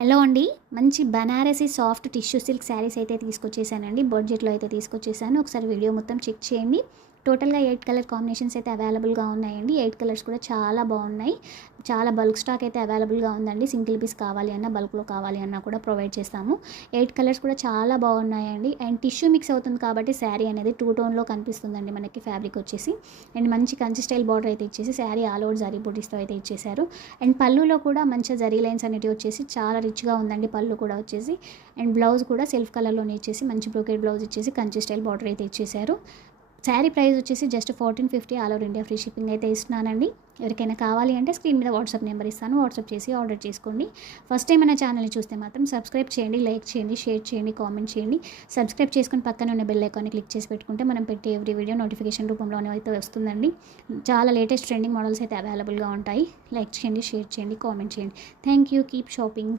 Hello అండి. మంచి Banarasi soft tissue silk saris అయితే తీసుకొచ్చేసానండి. బడ్జెట్‌లో అయితే తీసుకొచ్చేసాను. ఒకసారి వీడియో మొత్తం చెక్ చేయండి. టోటల్‌గా 8 కలర్ కాంబినేషన్స్ అయితే అవైలబుల్‌గా ఉన్నాయండి. 8 కలర్స్ కూడా చాలా బాగున్నాయి. చాలా బల్క్ స్టాక్ అయితే అవైలబుల్‌గా ఉందండి. సింగిల్ పీస్ కావాలి అన్నా, బల్క్‌లో కావాలి అన్నా కూడా ప్రొవైడ్ చేస్తాము. 8 కలర్స్ కూడా చాలా బాగున్నాయండి. అండ్ టిష్యూ మిక్స్ అవుతుంది కాబట్టి శారీ అనేది టూ టోన్‌లో కనిపిస్తుందండి మనకి ఫ్యాబ్రిక్ వచ్చేసి. అండ్ మంచి కంచి స్టైల్ బార్డర్ అయితే ఇచ్చేసి శారీ ఆల్ ఓవర్ జరీ బూటీస్‌తో అయితే ఇచ్చేశారు. అండ్ పళ్ళులో కూడా మంచిగా జరీ లైన్స్ అనేటివి వచ్చేసి చాలా రిచ్‌గా ఉందండి పళ్ళు కూడా వచ్చేసి. అండ్ బ్లౌజ్ కూడా సెల్ఫ్ కలర్‌లోనే ఇచ్చేసి మంచి బ్రోకెడ్ బ్లౌజ్ ఇచ్చేసి కంచి స్టైల్ బార్డర్ అయితే ఇచ్చేశారు. శారీ ప్రైస్ వచ్చేసి just 1450 all over India free shipping అయితే ఇస్తున్నానండి. ఎవరికైనా కావాలి అంటే స్క్రీన్ మీద వాట్సాప్ నెంబర్ ఇస్తాను. వాట్సాప్ చేసి ఆర్డర్ చేసుకోండి. ఫస్ట్ టైం మన ఛానల్ని చూస్తే మాత్రం సబ్స్క్రైబ్ చేయండి, లైక్ చేయండి, షేర్ చేయండి, కామెంట్ చేయండి. సబ్స్క్రైబ్ చేసుకొని పక్కన ఉన్న బెల్ ఐకాన్ని క్లిక్ చేసి పెట్టుకుంటే మనం పెట్టే ఎవ్రీ వీడియో నోటిఫికేషన్ రూపంలోనే అయితే వస్తుందండి. చాలా లేటెస్ట్ ట్రెండింగ్ మోడల్స్ అయితే అవైలబుల్గా ఉంటాయి. లైక్ చేయండి, షేర్ చేయండి, కామెంట్ చేయండి. Thank you. Keep shopping.